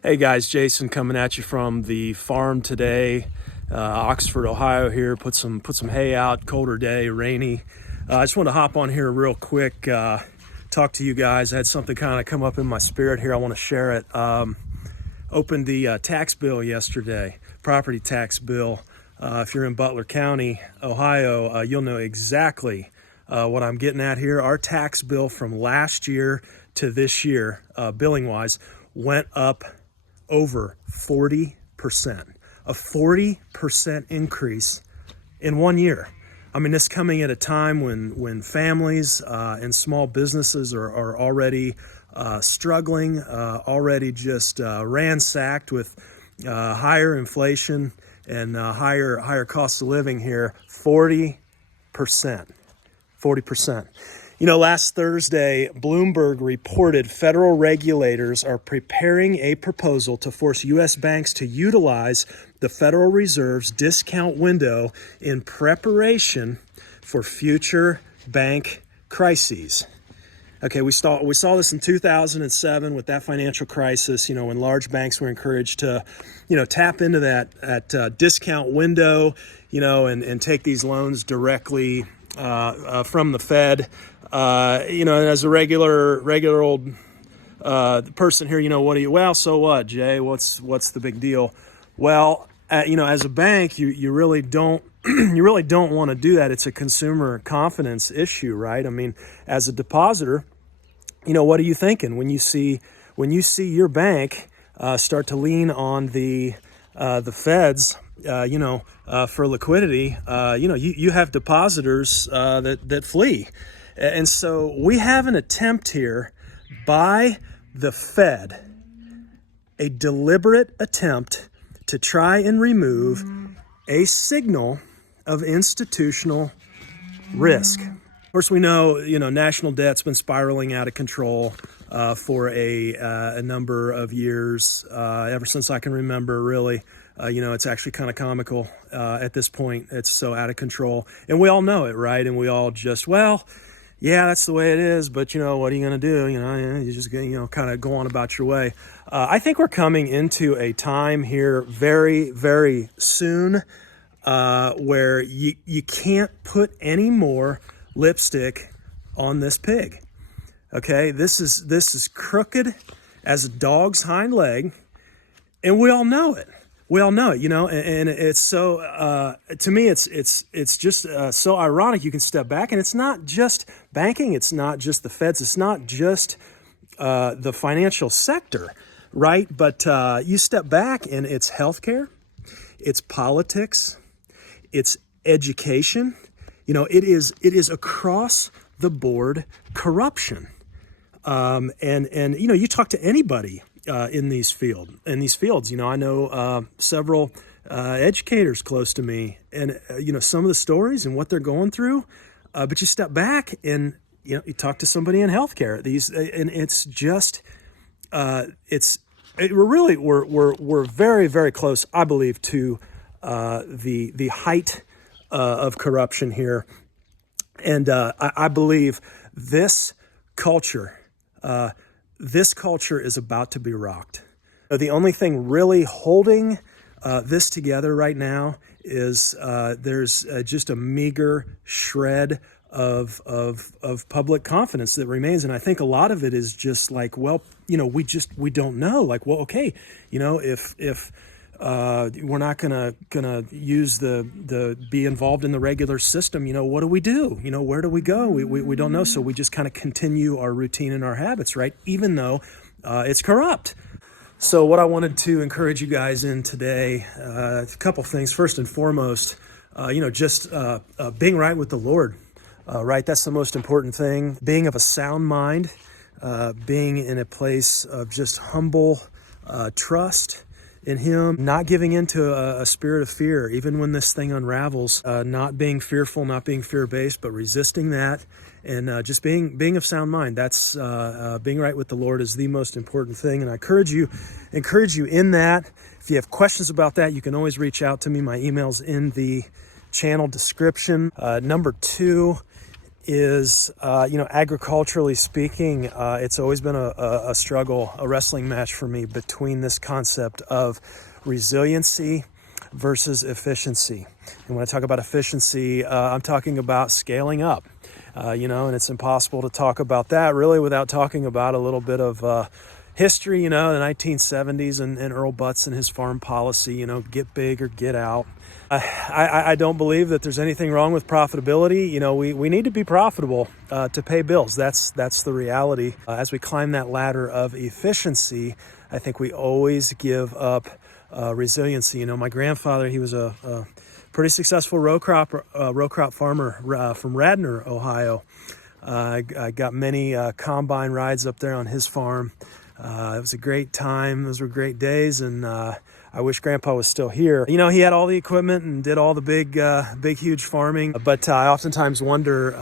Hey guys, Jason coming at you from the farm today, Oxford, Ohio. Here, put some hay out. Colder day, rainy. I just want to hop on here real quick, talk to you guys. I had something kind of come up in my spirit here. I want to share it. Opened the tax bill yesterday, property tax bill. If you're in Butler County, Ohio, you'll know exactly what I'm getting at here. Our tax bill from last year to this year, billing wise, went up over 40%, a 40% increase in 1 year. I mean, this coming at a time when families and small businesses are already struggling, already just ransacked with higher inflation and higher cost of living here. 40%. You know, last Thursday, Bloomberg reported federal regulators are preparing a proposal to force U.S. banks to utilize the Federal Reserve's discount window in preparation for future bank crises. Okay, we saw this in 2007 with that financial crisis, you know, when large banks were encouraged to, you know, tap into that discount window, you know, and take these loans directly from the Fed. You know, as a regular old person here, you know, well, so what, Jay? What's the big deal? Well, you know, as a bank, you really don't you really don't want to do that. It's a consumer confidence issue, right? I mean, as a depositor, you know, what are you thinking when you see your bank start to lean on the Feds, you know, for liquidity? You know, you have depositors that flee. And so we have an attempt here by the Fed, a deliberate attempt to try and remove a signal of institutional risk. Of course, we know, you know, national debt's been spiraling out of control for a number of years, ever since I can remember, really. You know, it's actually kind of comical at this point. It's so out of control. And we all know it, right? And we all just, well, yeah, that's the way it is, but, you know, what are you going to do? You know, you just, you know, kind of go on about your way. I think we're coming into a time here very, very soon where you can't put any more lipstick on this pig. Okay, this is crooked as a dog's hind leg, and we all know it. We all know it, you know, and it's so, to me, it's just so ironic. You can step back, and it's not just banking. It's not just the Feds. It's not just the financial sector, right? But you step back, and it's healthcare, it's politics, it's education. You know, it is across the board corruption. And you know, you talk to anybody in these fields, you know, I know several educators close to me, and you know, some of the stories and what they're going through. But you step back and, you know, you talk to somebody in healthcare. And it's just we're very, very close, I believe, to the height of corruption here. And I believe this culture is about to be rocked. The only thing really holding this together right now is there's just a meager shred of public confidence that remains. And I think a lot of it is just like, well, you know, we don't know. Like, well, okay, you know, if we're not gonna use be involved in the regular system, you know, what do? You know, where do we go? We don't know. So we just kind of continue our routine and our habits, right? Even though it's corrupt. So what I wanted to encourage you guys in today, a couple things. First and foremost, you know, just being right with the Lord, right? That's the most important thing. Being of a sound mind, being in a place of just humble trust in Him, not giving into a spirit of fear, even when this thing unravels, not being fearful, not being fear-based, but resisting that, and just being of sound mind. That's being right with the Lord is the most important thing, and I encourage you in that. If you have questions about that, you can always reach out to me. My email's in the channel description. Number two is, agriculturally speaking, it's always been a struggle, a wrestling match for me between this concept of resiliency versus efficiency. And when I talk about efficiency, I'm talking about scaling up, and it's impossible to talk about that really without talking about a little bit of history, the 1970s and Earl Butz and his farm policy, get big or get out. I don't believe that there's anything wrong with profitability. We need to be profitable to pay bills. That's the reality. As we climb that ladder of efficiency, I think we always give up resiliency. My grandfather, he was a pretty successful row crop farmer from Radnor, Ohio. I got many combine rides up there on his farm. It was a great time. Those were great days, and I wish Grandpa was still here. He had all the equipment and did all the big, huge farming. But I oftentimes wonder,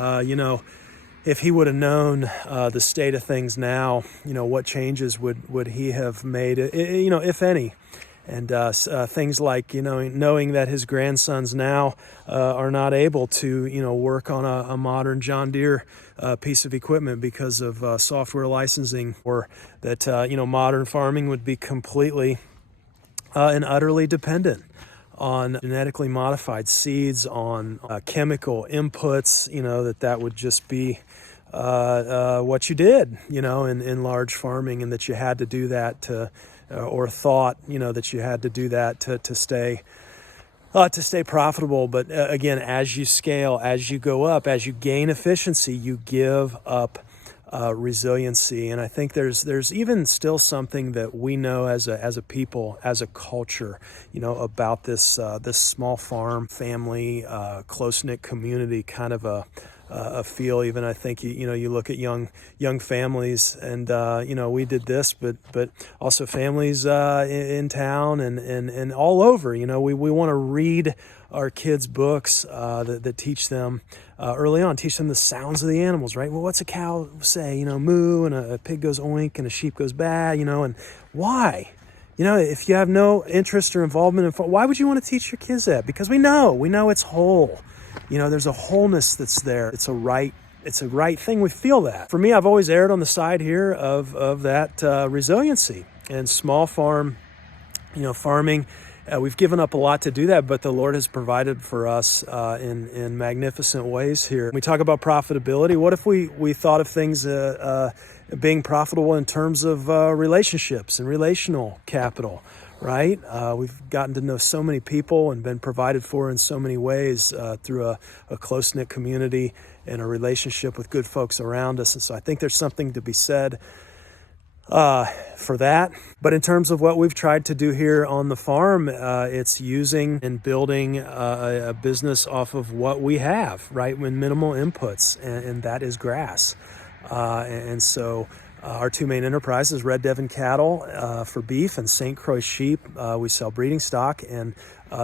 if he would have known the state of things now, what changes would he have made, if any. And things like, knowing that his grandsons now are not able to, work on a modern John Deere piece of equipment because of software licensing, or that, modern farming would be completely and utterly dependent on genetically modified seeds, on chemical inputs, that would just be what you did, in large farming, and that you had to do that to or thought, that you had to do that to stay profitable. But again, as you scale, as you go up, as you gain efficiency, you give up resiliency. And I think there's even still something that we know as a people, as a culture, about this small farm family, close-knit community kind of a feel. Even I think you look at young families, and we did this, but also families in town and all over. We want to read our kids books that teach them early on, teach them the sounds of the animals, right? Well, what's a cow say? Moo, and a pig goes oink, and a sheep goes baa. And why? If you have no interest or involvement in, why would you want to teach your kids that? Because we know it's whole. There's a wholeness that's there. It's a right thing. We feel that. For me, I've always erred on the side here of that resiliency and small farm, farming. We've given up a lot to do that, but the Lord has provided for us in magnificent ways here. We talk about profitability. What if we thought of things being profitable in terms of relationships and relational capital? Right? We've gotten to know so many people and been provided for in so many ways through a close-knit community and a relationship with good folks around us. And so I think there's something to be said for that. But in terms of what we've tried to do here on the farm, it's using and building a business off of what we have, right? With minimal inputs, and that is grass. And so our two main enterprises, Red Devon Cattle for beef and St. Croix sheep. We sell breeding stock, and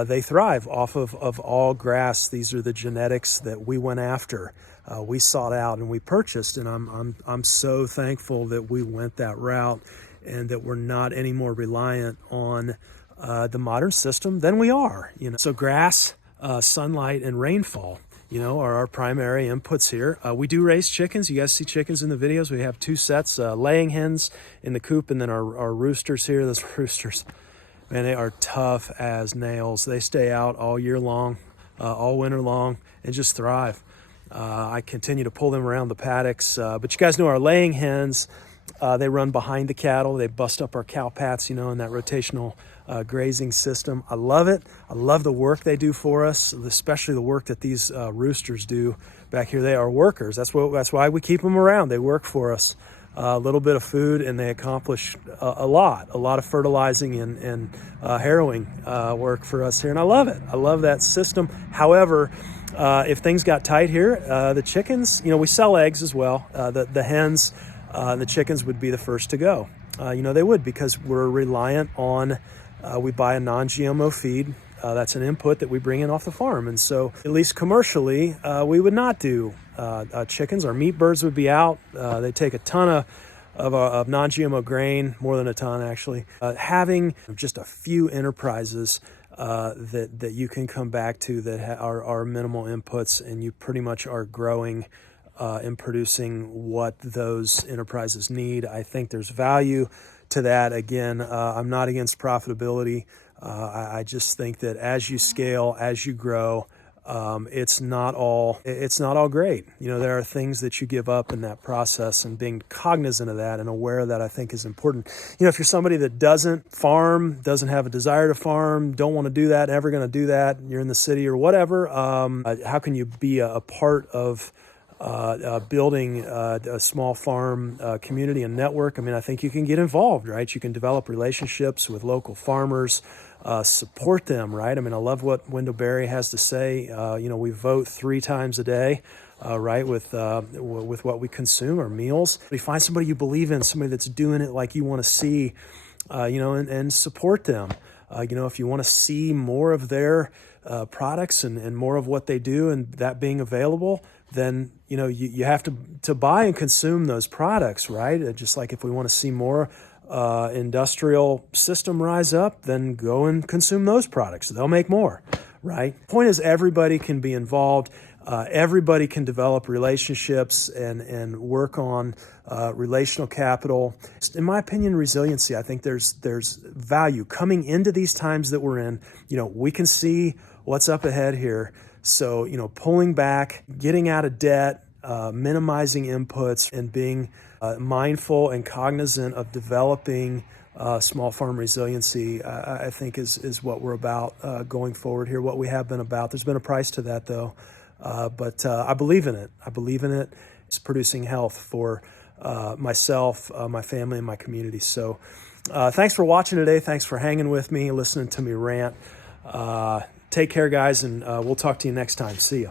they thrive off of all grass. These are the genetics that we went after, we sought out, and we purchased. And I'm so thankful that we went that route, and that we're not any more reliant on the modern system than we are. So grass, sunlight, and rainfall, are our primary inputs here. We do raise chickens. You guys see chickens in the videos. We have two sets, laying hens in the coop, and then our roosters here. Those roosters, man, they are tough as nails. They stay out all year long, all winter long, and just thrive. I continue to pull them around the paddocks. But you guys know our laying hens, they run behind the cattle. They bust up our cow pats, in that rotational grazing system. I love it. I love the work they do for us, especially the work that these roosters do back here. They are workers. That's why we keep them around. They work for us. A little bit of food, and they accomplish a lot of fertilizing and harrowing work for us here. And I love it. I love that system. However, if things got tight here, the chickens, we sell eggs as well. The hens, the chickens would be the first to go. They would, because we're reliant on, we buy a non-GMO feed. That's an input that we bring in off the farm. And so at least commercially, we would not do chickens. Our meat birds would be out. They take a ton of non-GMO grain, more than a ton actually. Having just a few enterprises that you can come back to that are minimal inputs, and you pretty much are growing in producing what those enterprises need. I think there's value to that. Again, I'm not against profitability. I just think that as you scale, as you grow, it's not all great. There are things that you give up in that process, and being cognizant of that and aware of that, I think, is important. If you're somebody that doesn't farm, doesn't have a desire to farm, don't want to do that, never going to do that, you're in the city or whatever, how can you be a part of building a small farm community and network? I think you can get involved, right? You can develop relationships with local farmers, support them, right? I love what Wendell Berry has to say. We vote 3 times a day, right, with what we consume, our meals. We find somebody you believe in, somebody that's doing it like you want to see, and support them. If you want to see more of their products and more of what they do and that being available, then you have to buy and consume those products, right? Just like if we want to see more industrial system rise up, then go and consume those products. They'll make more, right? Point is, everybody can be involved. Everybody can develop relationships and work on relational capital. In my opinion, resiliency, I think there's value coming into these times that we're in. We can see what's up ahead here. So, pulling back, getting out of debt, minimizing inputs, and being mindful and cognizant of developing small farm resiliency, I think is what we're about going forward here, what we have been about. There's been a price to that, though, but I believe in it. I believe in it. It's producing health for myself, my family, and my community. So thanks for watching today. Thanks for hanging with me, listening to me rant. Take care, guys, and we'll talk to you next time. See ya.